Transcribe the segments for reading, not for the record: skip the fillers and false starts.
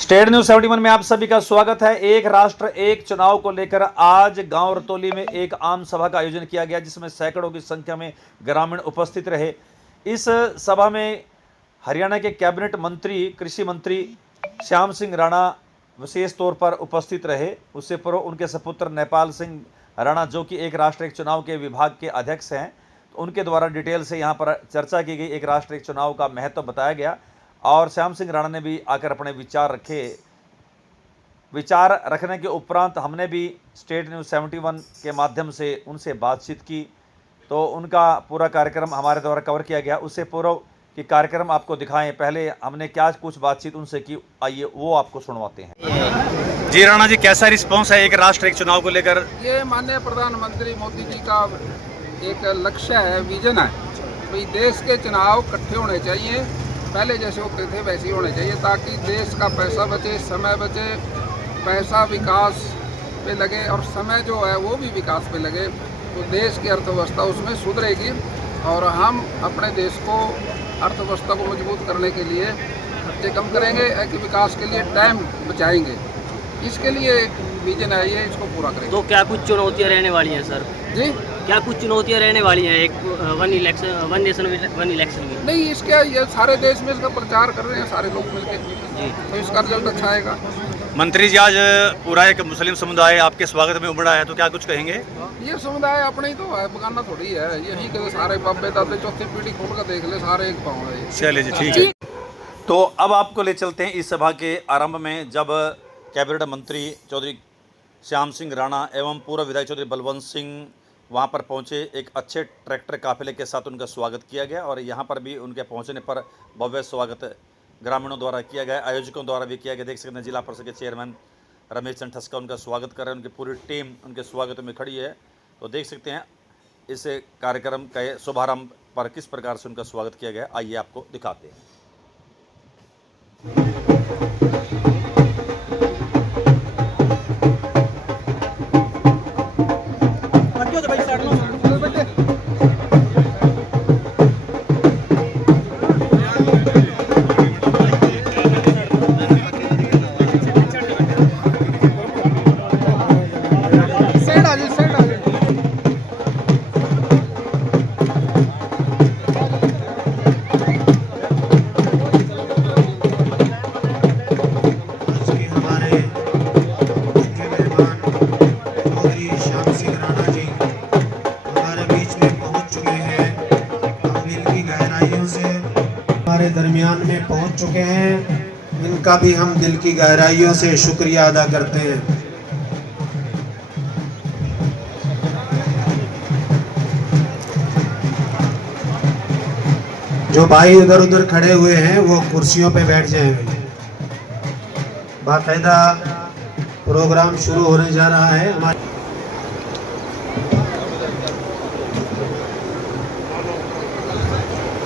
State news 71 में आप सभी का स्वागत है। एक राष्ट्र एक चुनाव को लेकर आज गांव रतौली में एक आम सभा का आयोजन किया गया, जिसमें सैकड़ों की संख्या में ग्रामीण उपस्थित रहे। इस सभा में हरियाणा के कैबिनेट मंत्री कृषि मंत्री श्याम सिंह राणा विशेष तौर पर उपस्थित रहे। उससे पूर्व उनके सपुत्र नेपाल सिंह राणा, जो कि एक राष्ट्र एक चुनाव के विभाग के अध्यक्ष हैं, तो उनके द्वारा डिटेल से यहाँ पर चर्चा की गई। एक राष्ट्र एक चुनाव का महत्व बताया गया और श्याम सिंह राणा ने भी आकर अपने विचार रखे। विचार रखने के उपरांत हमने भी स्टेट न्यूज़ 71 के माध्यम से उनसे बातचीत की, तो उनका पूरा कार्यक्रम हमारे द्वारा कवर किया गया। उससे पूर्व कि कार्यक्रम आपको दिखाएं, पहले हमने क्या कुछ बातचीत उनसे की, आइए वो आपको सुनवाते हैं। जी राणा जी, कैसा रिस्पॉन्स है एक राष्ट्र एक चुनाव को लेकर? ये माननीय प्रधानमंत्री मोदी जी का एक लक्ष्य है, विजन है, भाई देश के चुनाव इकट्ठे होने चाहिए, पहले जैसे होते थे वैसे ही होने चाहिए, ताकि देश का पैसा बचे, समय बचे, पैसा विकास पे लगे और समय जो है वो भी विकास पे लगे, तो देश की अर्थव्यवस्था उसमें सुधरेगी और हम अपने देश को अर्थव्यवस्था को मजबूत करने के लिए खर्चे कम करेंगे कि विकास के लिए टाइम बचाएंगे। इसके लिए एक विजन है, ये इसको पूरा करेंगे। तो क्या कुछ चुनौतियाँ रहने वाली हैं सर? जी, क्या कुछ चुनौतियाँ रहने वाली हैं एक वन नेशन वन इलेक्शन में? नहीं, इसके ये सारे देश में इसका प्रचार कर रहे हैं सारे लोग मिलकर जी, तो इसका रिजल्ट अच्छा आएगा। मंत्री जी, आज पूरा एक मुस्लिम समुदाय आपके स्वागत में उमड़ा है, तो क्या कुछ कहेंगे? ये समुदाय अपने ही तो है, बगाना थोड़ी है, यही के सारे बाबे दादे चौथी पीढ़ी खोल कर देख ले, सारे एक पाँव है। चलिए जी, ठीक है। तो अब आपको ले चलते हैं इस सभा के आरंभ में, जब कैबिनेट मंत्री चौधरी श्याम सिंह राणा एवं पूर्व विधायक चौधरी बलवंत सिंह वहां पर पहुंचे। एक अच्छे ट्रैक्टर काफिले के साथ उनका स्वागत किया गया और यहां पर भी उनके पहुंचने पर भव्य स्वागत ग्रामीणों द्वारा किया गया, आयोजकों द्वारा भी किया गया। देख सकते हैं जिला परिषद के चेयरमैन रमेश चंद ठस्का उनका स्वागत कर रहे हैं, उनकी पूरी टीम उनके स्वागत में खड़ी है। तो देख सकते हैं इस कार्यक्रम का शुभारंभ पर किस प्रकार से उनका स्वागत किया गया, आइए आपको दिखाते हैं। दरमियान में पहुंच चुके हैं, इनका भी हम दिल की गहराइयों से शुक्रिया अदा करते हैं। जो भाई उधर उधर खड़े हुए हैं वो कुर्सियों पे बैठ जाएंगे। बाकायदा प्रोग्राम शुरू होने जा रहा है। हमारे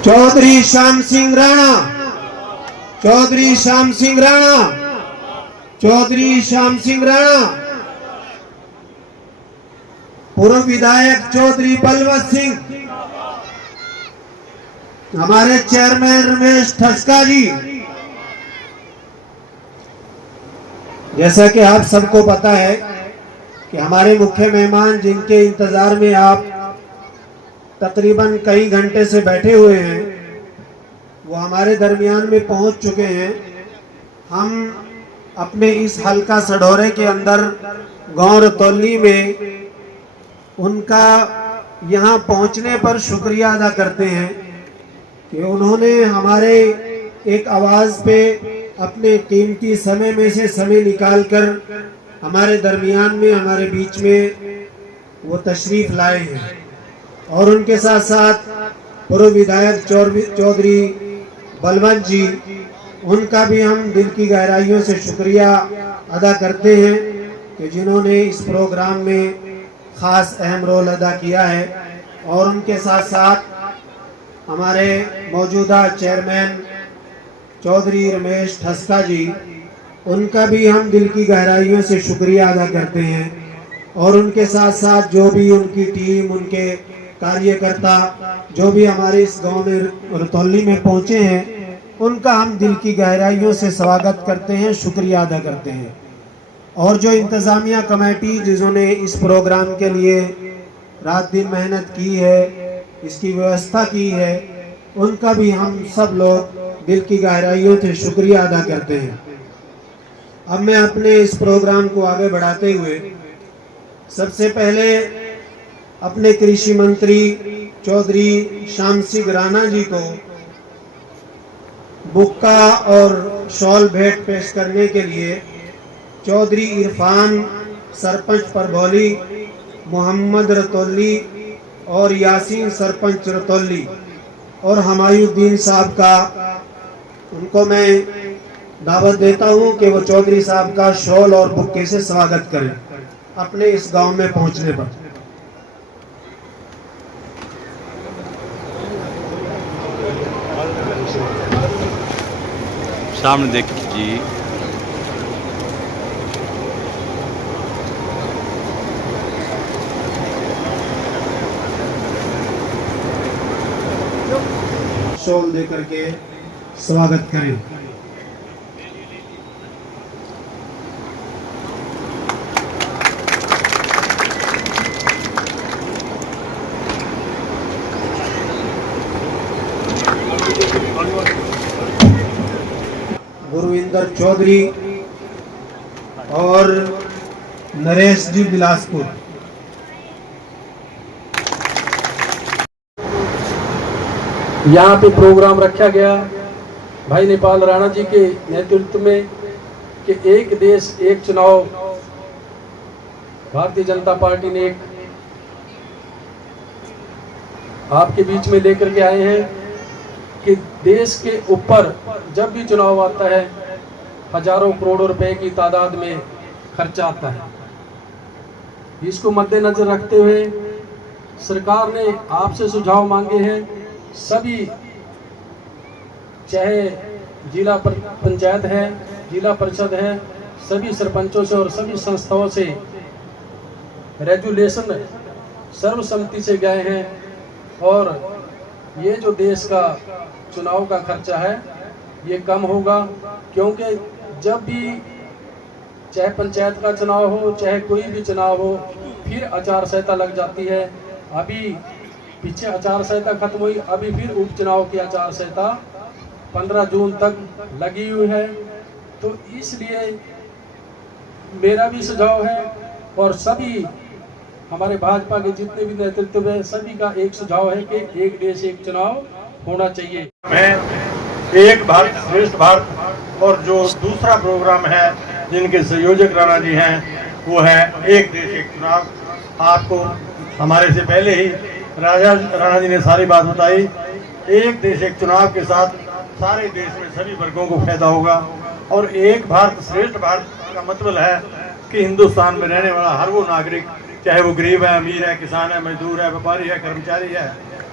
चौधरी श्याम सिंह राणा, चौधरी श्याम सिंह राणा, चौधरी श्याम सिंह राणा, पूर्व विधायक चौधरी बलवंत सिंह, हमारे चेयरमैन रमेश ठस्का जी। जैसा कि आप सबको पता है कि हमारे मुख्य मेहमान जिनके इंतजार में आप तकरीबन कई घंटे से बैठे हुए हैं, वो हमारे दरमियान में पहुंच चुके हैं। हम अपने इस हल्का सढौरे के अंदर गांव रतौली में उनका यहां पहुंचने पर शुक्रिया अदा करते हैं कि उन्होंने हमारे एक आवाज़ पे अपने कीमती समय में से समय निकालकर हमारे दरमियान में, हमारे बीच में वो तशरीफ लाए हैं। और उनके साथ साथ पूर्व विधायक चौधरी बलवंत जी, उनका भी हम दिल की गहराइयों से शुक्रिया अदा करते हैं कि जिन्होंने इस प्रोग्राम में ख़ास अहम रोल अदा किया है। और उनके साथ साथ हमारे मौजूदा चेयरमैन चौधरी रमेश ठस्का जी, उनका भी हम दिल की गहराइयों से शुक्रिया अदा करते हैं। और उनके साथ साथ जो भी उनकी टीम, उनके कार्यकर्ता जो भी हमारे इस गांव में रतौली में पहुंचे हैं, उनका हम दिल की गहराइयों से स्वागत करते हैं, शुक्रिया अदा करते हैं। और जो इंतज़ामिया कमेटी जिन्होंने इस प्रोग्राम के लिए रात दिन मेहनत की है, इसकी व्यवस्था की है, उनका भी हम सब लोग दिल की गहराइयों से शुक्रिया अदा करते हैं। अब मैं अपने इस प्रोग्राम को आगे बढ़ाते हुए सबसे पहले अपने कृषि मंत्री चौधरी श्याम सिंह राणा जी को बुक्का और शॉल भेंट पेश करने के लिए चौधरी इरफान सरपंच परभौली, मोहम्मद रतौली और यासीन सरपंच रतौली और हमायुद्दीन साहब का, उनको मैं दावत देता हूं कि वो चौधरी साहब का शॉल और बुक्के से स्वागत करें अपने इस गांव में पहुंचने पर। सामने देख जी। शॉल देकर के स्वागत करें। गुरविंदर चौधरी और नरेश जी बिलासपुर। यहाँ पे प्रोग्राम रखा गया भाई नेपाल राणा जी के नेतृत्व में कि एक देश एक चुनाव भारतीय जनता पार्टी ने एक आपके बीच में लेकर के आए हैं कि देश के ऊपर जब भी चुनाव आता है हजारों करोड़ों रुपए की तादाद में खर्चा आता है। इसको मद्देनजर रखते हुए सरकार ने आपसे सुझाव मांगे हैं। सभी चाहे जिला पंचायत है, जिला परिषद है, सभी सरपंचों से और सभी संस्थाओं से रेजुलेशन सर्वसम्मति से गए हैं और ये जो देश का चुनाव का खर्चा है ये कम होगा, क्योंकि जब भी चाहे पंचायत का चुनाव हो चाहे कोई भी चुनाव हो फिर आचार संहिता लग जाती है। अभी पीछे आचार संहिता खत्म हुई, अभी फिर उपचुनाव की आचार संहिता 15 जून तक लगी हुई है। तो इसलिए मेरा भी सुझाव है और सभी हमारे भाजपा के जितने भी नेतृत्व है सभी का एक सुझाव है कि एक देश एक चुनाव होना चाहिए। मैं एक भारत श्रेष्ठ भारत और जो दूसरा प्रोग्राम है जिनके संयोजक राणा जी हैं वो है एक देश एक चुनाव। आपको हमारे से पहले ही राणा जी ने सारी बात बताई। एक देश एक चुनाव के साथ सारे देश में सभी वर्गों को फायदा होगा और एक भारत श्रेष्ठ भारत का मतलब है कि हिंदुस्तान में रहने वाला हर वो नागरिक, चाहे वो गरीब है, अमीर है, किसान है, मजदूर है, व्यापारी है, कर्मचारी है,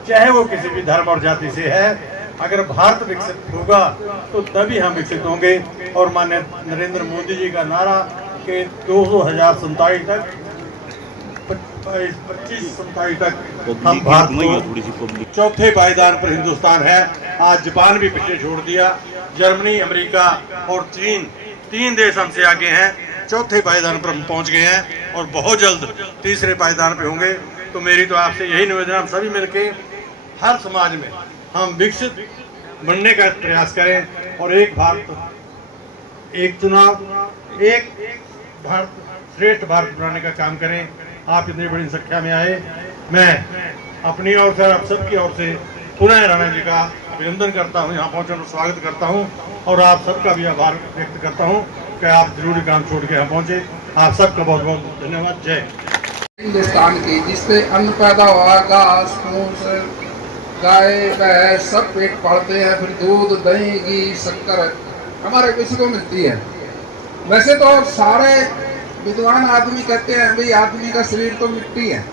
चाहे वो किसी भी धर्म और जाति से है, अगर भारत विकसित होगा तो तभी हम विकसित होंगे। और माननीय नरेंद्र मोदी जी का नारा कि 2027 तक 25-27 तक हम भारत को चौथे पायदान पर हिंदुस्तान है। आज जापान भी पीछे छोड़ दिया, जर्मनी, अमेरिका और चीन, 3 देश हमसे आगे हैं। चौथे पायदान पर हम पहुंच गए हैं और बहुत जल्द तीसरे पायदान पर होंगे। तो मेरी तो आपसे यही निवेदन, हम सभी मिलके हर समाज में हम विकसित बनने का प्रयास करें और एक भारत एक चुनाव, एक भारत श्रेष्ठ भारत बनाने का काम करें। आप इतनी बड़ी संख्या में आए, मैं अपनी ओर से आप सबकी ओर से पुनः राणा जी का अभिनंदन करता हूं, यहाँ पहुंचने का स्वागत करता हूं और आप सबका भी आभार व्यक्त करता हूं कि आप जरूरी काम छोड़ के यहाँ पहुंचे। आप सबका बहुत बहुत धन्यवाद। जय हिंदुस्तान की जिससे अन्न पैदा हुआ, घास फूस, गाय भैंस सब पेट पालते हैं, फिर दूध दही घी शक्कर हमारे किसी को मिलती है। वैसे तो सारे विद्वान आदमी कहते हैं भाई आदमी का शरीर तो मिट्टी है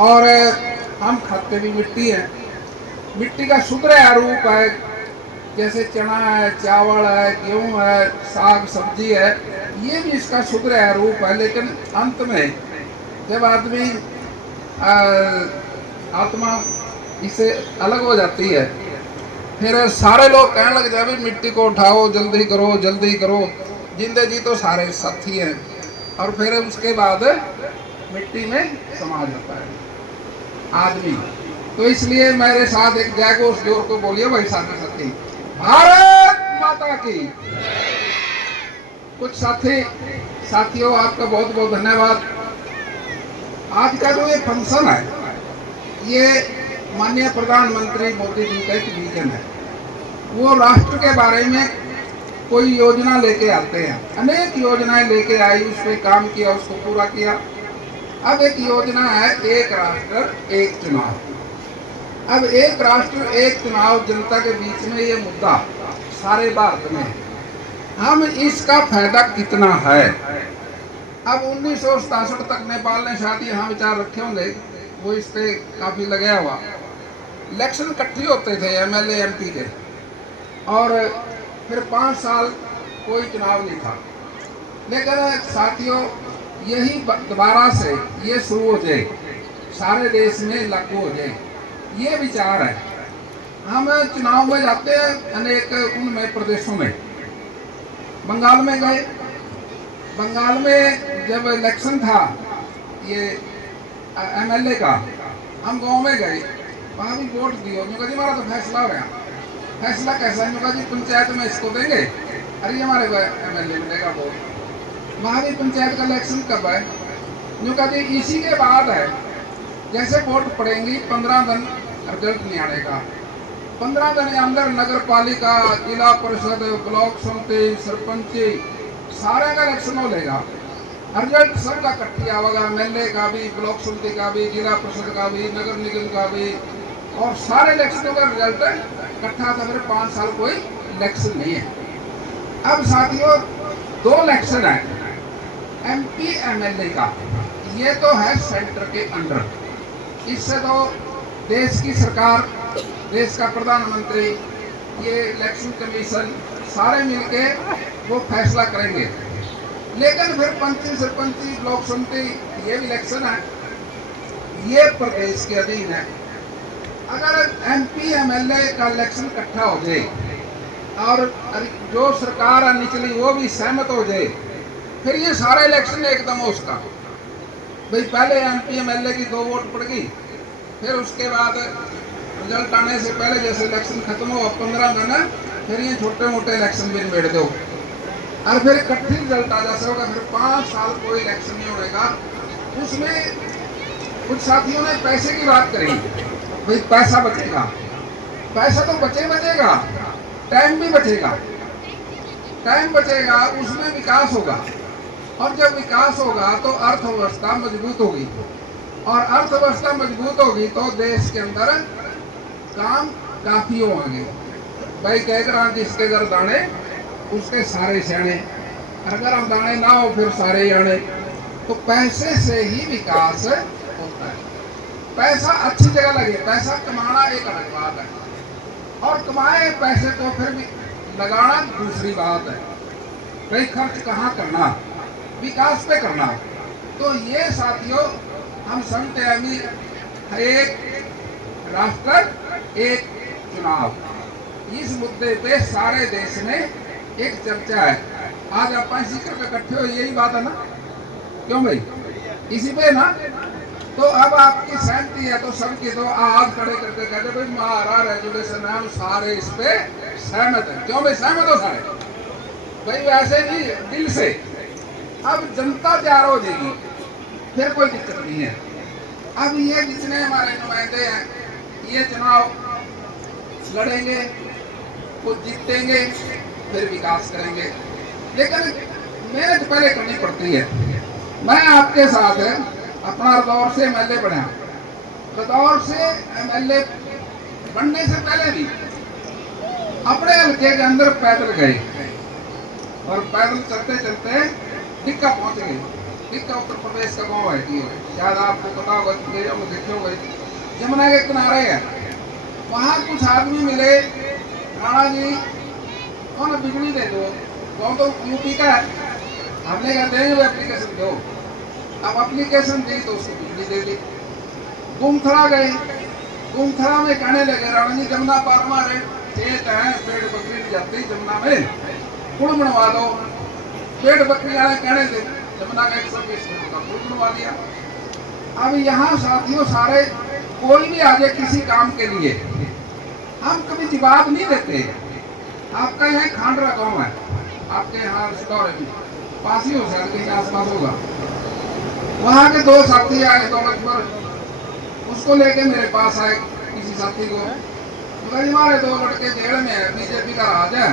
और हम खाते भी मिट्टी है। मिट्टी का शुद्ध रूप है, जैसे चना है, चावल है, गेहूं है, साग सब्जी है, ये भी इसका शुद्ध रूप है। लेकिन अंत में जब आदमी आत्मा इससे अलग हो जाती है फिर सारे लोग कहने लग जाए भी मिट्टी को उठाओ, जल्दी करो। जिंदे जी तो सारे साथी हैं, और फिर उसके बाद मिट्टी में समा जाता है आदमी। तो इसलिए मेरे साथ एक जय घोष जोर को बोलिए भाई साथी, भारत माता की। कुछ साथियों आपका बहुत बहुत धन्यवाद। आज का जो ये फंक्शन है, ये माननीय प्रधानमंत्री मोदी जी का एक विजन है। वो राष्ट्र के बारे में कोई योजना लेके आते हैं, अनेक योजनाएं लेके आई, उस पर काम किया, उसको पूरा किया। अब एक योजना है एक राष्ट्र एक चुनाव। अब एक राष्ट्र एक चुनाव जनता के बीच में ये मुद्दा सारे भारत में, हम इसका फायदा कितना है। अब 1967 तक नेपाल ने शायद यहाँ विचार रखे होंगे, वो इस पे काफी लगा हुआ। इलेक्शन इकट्ठे होते थे एमएलए एमपी के, और फिर 5 साल कोई चुनाव नहीं था। लेकिन साथियों, यही दोबारा से ये शुरू हो जाए, सारे देश में लागू हो जाए, ये विचार है। हम चुनाव में जाते हैं अनेक उनमें प्रदेशों में। बंगाल में गए, बंगाल में जब इलेक्शन था ये एमएलए का, हम गांव में गए, वहाँ भी वोट दियो। जी हमारा तो फैसला हो गया। फैसला कैसा है? जी पंचायत में इसको देंगे, अरे हमारे एमएलए मिलेगा वोट। वहाँ भी पंचायत का इलेक्शन कब है? जी इसी के बाद है। जैसे वोट पड़ेंगी 15 दिन रिजल्ट नहीं आएगा। 15 दिन के अंदर नगर पालिका, जिला परिषद, ब्लॉक समिति, सरपंच, सारे का इलेक्शन हो लेगा। रिजल्ट सबका इकट्ठा होगा, एमएलए का भी, ब्लॉक समिति का भी, जिला परिषद का भी, नगर निगम का भी, और सारे इलेक्शनों का रिजल्ट इकट्ठा था। फिर 5 साल कोई इलेक्शन नहीं है। अब साथियों 2 इलेक्शन है, एमपी एमएलए का। ये तो है सेंटर के अंडर। इससे तो देश की सरकार, देश का प्रधानमंत्री, ये इलेक्शन कमीशन सारे मिलके वो फैसला करेंगे। लेकिन फिर पंच सरपंच, ब्लॉक समिति, ये भी इलेक्शन है, ये प्रदेश के अधीन है। अगर एमपी एमएलए का इलेक्शन इकट्ठा हो जाए और जो सरकार है निचली वो भी सहमत हो जाए, फिर ये सारा इलेक्शन एकदम हो उसका। भाई पहले एमपी एमएलए की 2 वोट पड़ गई, फिर उसके बाद रिजल्ट आने से पहले जैसे इलेक्शन खत्म हो 15 दिन, फिर ये छोटे मोटे इलेक्शन भी निबेड़ दो, और फिर इकट्ठी रिजल्ट आ जा होगा। फिर 5 साल कोई इलेक्शन नहीं होगा। उसमें कुछ साथियों ने पैसे की बात करी, भाई पैसा बचेगा। पैसा तो बचेगा, टाइम भी बचेगा। टाइम बचेगा, उसमें विकास होगा, और जब विकास होगा तो अर्थव्यवस्था मजबूत होगी, और अर्थव्यवस्था मजबूत होगी तो देश के अंदर काम काफी होंगे। भाई कह रहा जिसके घर दाने उसके सारे सियाने, अगर हम दाने ना हो फिर सारे आने। तो पैसे से ही विकास होता है। पैसा अच्छी जगह लगे, पैसा कमाना एक अलग बात है, और कमाए पैसे को फिर भी लगाना दूसरी बात है। भाई खर्च कहाँ करना, विकास पे करना। तो ये साथियों हम समझते हैं एक राष्ट्र एक चुनाव, इस मुद्दे पे सारे देश में एक चर्चा है। आज आप इसी करके इकट्ठे हो, यही बात है ना? क्यों भाई, इसी पे ना? तो अब आपकी सहमति है तो सबकी तो आज खड़े करके कहते भाई हमारा रेजुलेशन है, हम सारे इस पे सहमत है। क्यों भाई सहमत हो सारे? भाई वैसे नहीं, दिल से। अब जनता तैयार हो जाएगी, फिर कोई दिक्कत नहीं है। अब ये जितने हमारे नुमाइंदे हैं, ये चुनाव लड़ेंगे, कुछ जीतेंगे, फिर विकास करेंगे। लेकिन मेहनत पहले करनी पड़ती है। मैं आपके साथ अपना दौर से एमएलए बना, बतौर से एमएलए बनने से पहले भी अपने हल्के के अंदर पैदल गए, और पैदल चलते चलते टिक्का पहुंच गए। टिक्का उत्तर प्रदेश का गाँव है, शायद आपको पता होगा, देखे होगा, यमुना के किनारे है। वहाँ कुछ आदमी मिले, राणा जी कौन बिजली दे दो, कौन तो यूपी का है, हमने कहा देंगे वो एप्लीकेशन दो। अब एप्लीकेशन दी तो उसको बिजली दे दी। गुमथड़ा गए, गुमथड़ा में कहने लगे राणा जी जमुना पार मारे, खेत हैं, पेड़ बकरी नहीं जाती जमुना में, पुल बनवा दो। पेड़ बकरी वाले कहने थे जमुना का 120 मीटर का पुल बनवा दिया। अब यहाँ साथियों सारे कोई भी आ जाए किसी काम के लिए, हम कभी जवाब नहीं देते। आपका यहाँ खांडरा गाँव है, आपके यहाँ पास ही हो सकता कहीं आसपास होगा, वहाँ के 2 साथी आए दौलत पर, उसको लेके मेरे पास आए किसी साथी को, हमारे 2 लड़के जेल में है, बीजेपी का राज है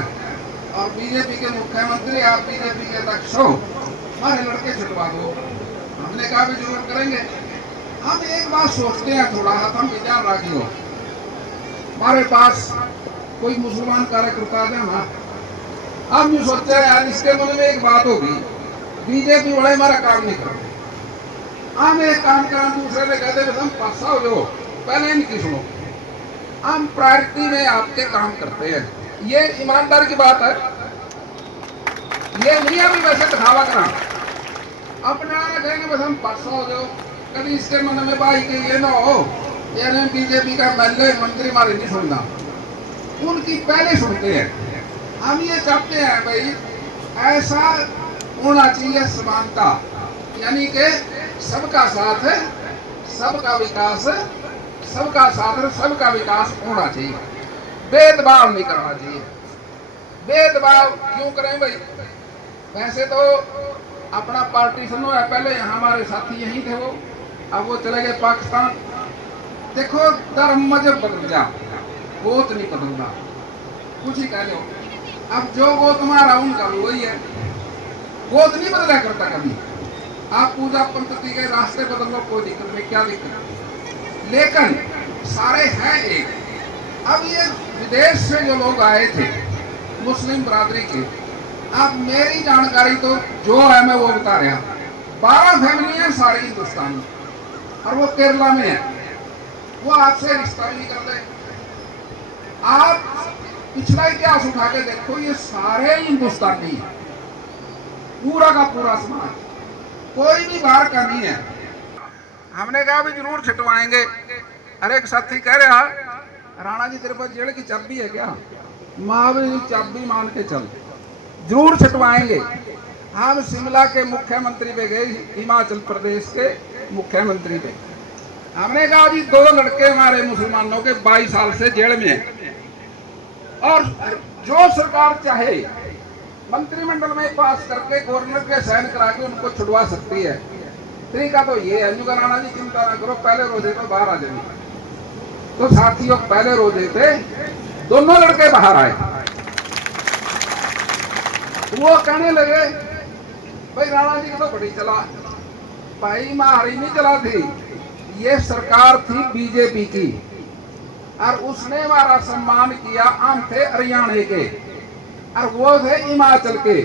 और बीजेपी के मुख्यमंत्री, आप बीजेपी के अध्यक्ष हो, हमारे लड़के छुटवा दो। हमने कहा भी जरूर करेंगे। हम एक बात सोचते हैं, थोड़ा हाथ हम विचार राखी हो, हमारे पास कोई मुसलमान कार्यकर्ता है ना, हम ये सोचते हैं यार इसके मन में एक बात होगी, बीजेपी वाले हमारा काम नहीं करते, हम एक काम करा, दूसरे ने कहते हम पासा हो जाओ, पहले इनकी सुनो। हम प्रायोरिटी में आपके काम करते हैं, ये ईमानदार की बात है, ये नहीं अभी वैसे दिखावा करा, अपने कहेंगे बस हम पासा हो जाओ, कभी इसके मन में भाई के ये ना हो यार बीजेपी का एमएलए मंत्री हमारे नहीं सुनना, उनकी पहले सुनते हैं। हम ये चाहते हैं भाई ऐसा होना चाहिए समानता, यानी कि सबका साथ है, सबका विकास है, सबका साथ है, सबका विकास होना चाहिए, भेदभाव नहीं करना चाहिए। भेदभाव क्यों करें भाई, वैसे तो अपना पार्टीशन है, पहले यहाँ हमारे साथी यहीं थे, वो अब वो चले गए पाकिस्तान। देखो धर्म मजहब बदल जा, गोत नहीं बदलना, कुछ ही कह लो, अब जो गोत तुम्हारा उनका भी वही है, गोत नहीं बदला करता कभी। आप पूजा पद्धति के रास्ते बदल लो, कोई दिक्कत नहीं, क्या दिक्कत, लेकिन सारे हैं एक। अब ये विदेश से जो लोग आए थे मुस्लिम बरादरी के, अब मेरी जानकारी तो जो है मैं वो बता रहा, 12 फैमिलियां सारे हिंदुस्तान में, और वो केरला में है, वो आपसे रिश्ता भी नहीं करते। आप पिछला इतिहास उठा के देखो, ये सारे हिंदुस्तानी है, पूरा का पूरा समाज, कोई भी बाहर का नहीं है। हमने कहा भी जरूर छिटवाएंगे। अरे एक साथी कह रहा, राणा जी तेरे पास जेल की चाबी है क्या? महावीर चाबी मान के चल, जरूर छिटवाएंगे। हम शिमला के मुख्यमंत्री पे गए, हिमाचल प्रदेश के मुख्यमंत्री पे, हमने कहा जी 2 लड़के हमारे मुसलमानों के 22 साल से जेल में हैं, और जो सरकार चाहे मंत्रिमंडल में पास करके गवर्नर के साइन करा के उनको छुड़वा सकती है। तरीका तो ये है, राणा जी चिंता ना करो, पहले रोजे तो बाहर आ जाएंगे। तो साथियों पहले रोजे पे दोनों लड़के बाहर आए, वो कहने लगे भाई राणा जी की तो बड़ी चला, भाई हमारी नहीं चला थी, ये सरकार थी बीजेपी की, और उसने हमारा सम्मान किया। हम थे हरियाणा के और वो थे हिमाचल के।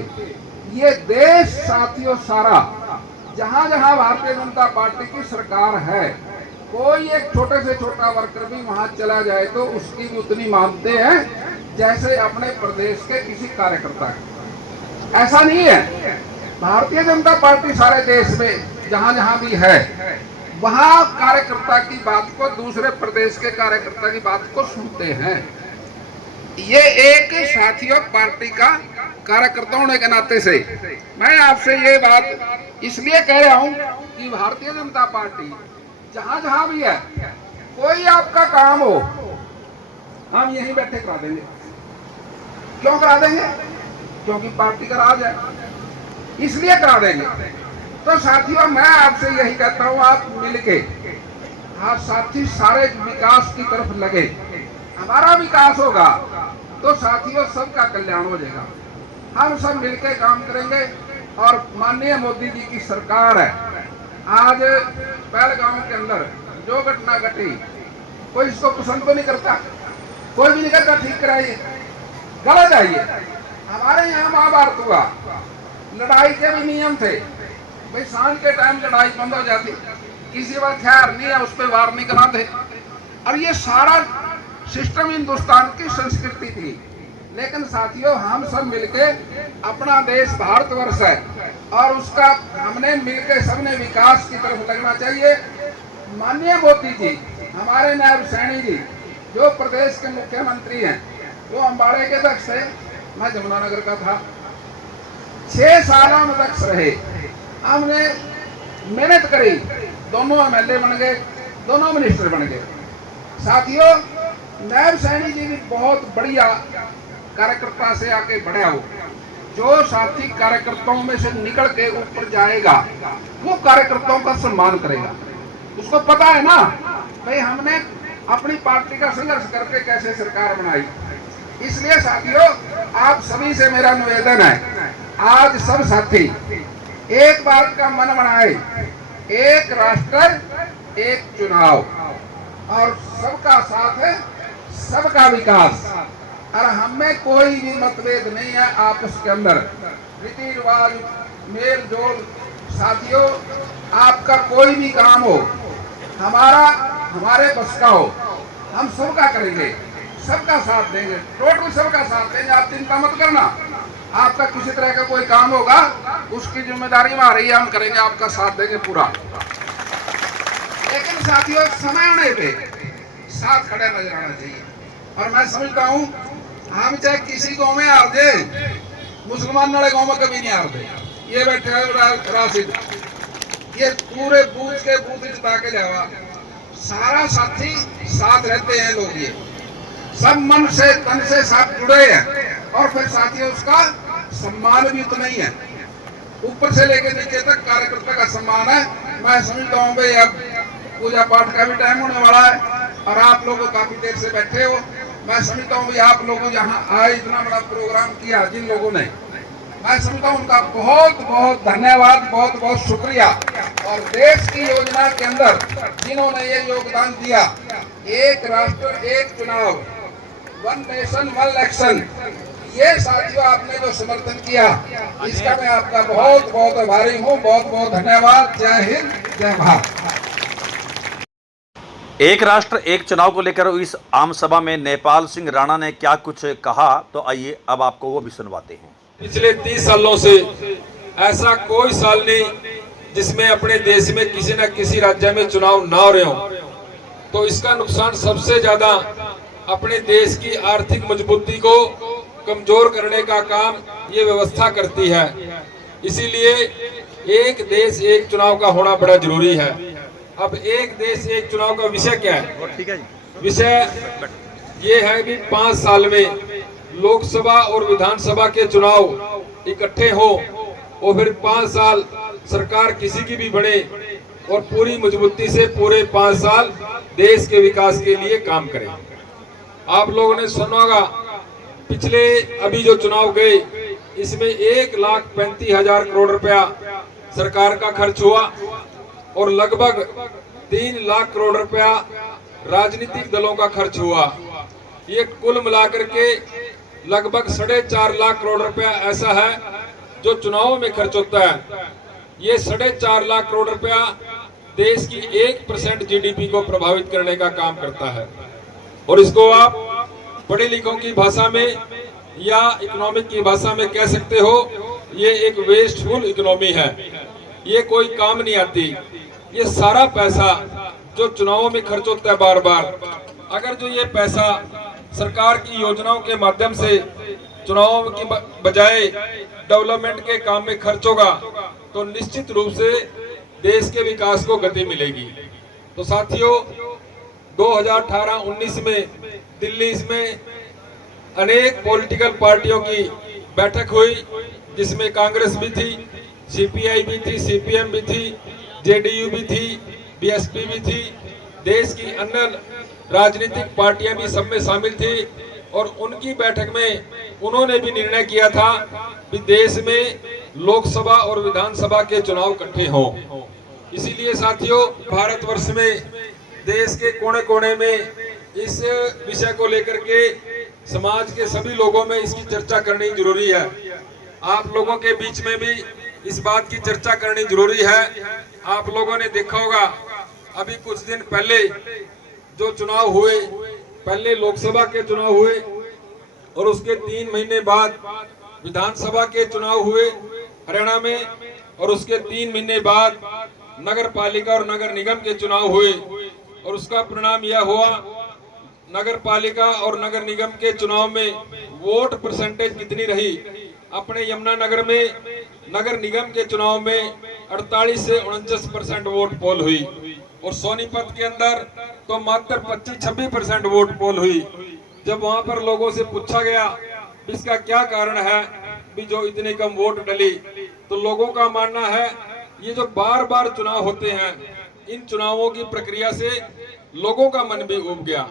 ये देश साथियों सारा जहां जहां भारतीय जनता पार्टी की सरकार है, कोई एक छोटे से छोटा वर्कर भी वहां चला जाए तो उसकी भी उतनी मानते हैं जैसे अपने प्रदेश के किसी कार्यकर्ता की। ऐसा नहीं है, भारतीय जनता पार्टी सारे देश में जहां जहां भी है वहां कार्यकर्ता की बात को, दूसरे प्रदेश के कार्यकर्ता की बात को सुनते हैं। ये एक साथियों पार्टी का कार्यकर्ता होने के नाते से मैं आपसे ये बात इसलिए कह रहा हूं कि भारतीय जनता पार्टी जहां जहां भी है, कोई आपका काम हो हम यहीं बैठे करा देंगे। क्यों करा देंगे? क्योंकि पार्टी का राज है, इसलिए करा देंगे। तो साथियों मैं आपसे यही कहता हूं, आप मिलके आप साथी सारे विकास की तरफ लगे, हमारा विकास होगा तो साथियों सबका कल्याण हो जाएगा। हम सब मिलकर काम करेंगे। और माननीय मोदी जी की सरकार है, आज पहलगाम के अंदर जो घटना घटी, कोई इसको पसंद तो नहीं करता, कोई भी नहीं करता ठीक कराइए, गलत है ये। हमारे यहाँ महाभारत हुआ, लड़ाई के भी नियम थे भाई, सांझ के टाइम लड़ाई बंद हो जाती, किसी वक्त खैर नहीं है उस पर वार नहीं कराते। और ये सारा सिस्टम हिंदुस्तान की संस्कृति थी। लेकिन साथियों हम सब मिलके, अपना देश भारतवर्ष है और उसका हमने मिलके सबने विकास की तरफ लगना चाहिए। माननीय मोदी जी, हमारे नायब सैनी जी जो प्रदेश के मुख्यमंत्री हैं, वो अम्बाड़े के अध्यक्ष थे, मैं जमुनानगर का था। 6 साल हम अध्यक्ष रहे, हमने मेहनत करी, दोनों एमएलए बन गए, दोनों मिनिस्टर बन गए। साथियों, नायब सैनी जी भी बहुत बढ़िया कार्यकर्ता से आके बढ़ा हो। जो साथी कार्यकर्ताओं में से निकल के ऊपर जाएगा वो कार्यकर्ताओं का सम्मान करेगा। उसको पता है ना भाई हमने अपनी पार्टी का संघर्ष करके कैसे सरकार बनाई। इसलिए साथियों, आप सभी से मेरा निवेदन है, आज सब साथी एक बात का मन बनाए, एक राष्ट्र एक चुनाव और सबका साथ है सबका विकास। और हमें कोई भी मतभेद नहीं है आपस के अंदर, रीति रिवाज मेल जोल। साथियों, आपका कोई भी काम हो, हमारे बस का हो, हम सबका करेंगे, सबका साथ देंगे, टोटल सबका साथ देंगे। आप चिंता मत करना, आपका किसी तरह का कोई काम होगा उसकी जिम्मेदारी हमारी है, हम करेंगे, आपका साथ देंगे पूरा। लेकिन साथियों, समय आने पे साथ खड़े नजर आना चाहिए। और मैं समझता हूँ हम चाहे किसी गांव में हार दे, मुसलमान वाले गांव में कभी नहीं हारते। ये बैठे हैं राशिद, ये पूरे बूथ के बूथ जिता के जावा, सारा साथी साथ रहते हैं लोग, ये सब मन से तन से साथ जुड़े हैं। और फिर साथियों, उसका सम्मान भी उतना ही है, ऊपर से लेकर नीचे तक कार्यकर्ता का सम्मान है। मैं समझता हूँ भाई अब पूजा पाठ का भी टाइम होने वाला है और आप लोग काफी देर से बैठे हो। मैं समझता हूँ भाई आप लोगों यहाँ आए, इतना बड़ा प्रोग्राम किया जिन लोगों ने, मैं समझता हूँ उनका बहुत बहुत धन्यवाद, बहुत बहुत शुक्रिया। और देश की योजना के अंदर जिन्होंने ये योगदान दिया, एक राष्ट्र एक चुनाव, वन नेशन वन इलेक्शन, ये साथियों आपने जो समर्थन किया, इसका मैं आपका बहुत बहुत आभारी हूँ। बहुत बहुत धन्यवाद। जय हिंद, जय भारत। एक राष्ट्र एक चुनाव को लेकर इस आम सभा में नेपाल सिंह राणा ने क्या कुछ कहा, तो आइए अब आपको वो भी सुनवाते हैं। पिछले 30 सालों से ऐसा कोई साल नहीं जिसमें अपने देश में किसी न किसी राज्य में चुनाव ना हो रहे हो। तो इसका नुकसान सबसे ज्यादा अपने देश की आर्थिक मजबूती को कमजोर करने का काम ये व्यवस्था करती है। इसीलिए एक देश एक चुनाव का होना बड़ा जरूरी है। अब एक देश एक चुनाव का विषय क्या है? विषय ये है कि 5 साल में लोकसभा और विधानसभा के चुनाव इकट्ठे हो और फिर 5 साल सरकार किसी की भी बने और पूरी मजबूती से पूरे 5 साल देश के विकास के लिए काम करे। आप लोगों ने सुना होगा पिछले अभी जो चुनाव गए, इसमें 1,35,000 करोड़ रुपया सरकार का खर्च हुआ और लगभग 3 लाख करोड़ रुपया राजनीतिक दलों का खर्च हुआ। ये कुल मिलाकर के लगभग 4.5 लाख करोड़ रुपया ऐसा है जो चुनावों में खर्च होता है। ये 4.5 लाख करोड़ रुपया देश की 1% जीडीपी को प्रभावित करने का काम करता है। और इसको आप पढ़े लिखों की भाषा में या इकोनॉमिक की भाषा में कह सकते हो, ये एक वेस्टफुल इकोनॉमी है, ये कोई काम नहीं आती। ये सारा पैसा जो चुनावों में खर्च होता है बार बार, अगर जो ये पैसा सरकार की योजनाओं के माध्यम से चुनावों की बजाय डेवलपमेंट के काम में खर्च होगा तो निश्चित रूप से देश के विकास को गति मिलेगी। तो साथियों, 2018-19 में दिल्ली में अनेक पॉलिटिकल पार्टियों की बैठक हुई, जिसमें कांग्रेस भी थी, सीपीआई भी थी, सीपीएम भी थी, जेडीयू भी थी, बीएसपी भी थी, देश की अन्य राजनीतिक पार्टियां भी सब में शामिल थी। और उनकी बैठक में उन्होंने भी निर्णय किया था कि देश में लोकसभा और विधानसभा के चुनाव इकट्ठे हों। इसीलिए साथियों, भारतवर्ष में देश के कोने कोने में इस विषय को लेकर के समाज के सभी लोगों में इसकी चर्चा करनी जरूरी है। आप लोगों के बीच में भी इस बात की चर्चा करनी जरूरी है। आप लोगों ने देखा होगा अभी कुछ दिन पहले जो चुनाव हुए, पहले लोकसभा के चुनाव हुए और उसके 3 महीने बाद विधानसभा के चुनाव हुए हरियाणा में, और उसके 3 महीने बाद नगर पालिका और नगर निगम के चुनाव हुए। और उसका परिणाम यह हुआ नगर पालिका और नगर निगम के चुनाव में वोट परसेंटेज कितनी रही। अपने यमुनानगर में नगर निगम के चुनाव में 48 से 49% वोट पोल हुई और सोनीपत के अंदर तो मात्र 25-26% वोट पोल हुई। जब वहां पर लोगों से पूछा गया इसका क्या कारण है भी जो इतनी कम वोट डली, तो लोगों का मानना है ये जो बार बार चुनाव होते हैं, इन चुनावों की प्रक्रिया से लोगों का मन भी उब गया।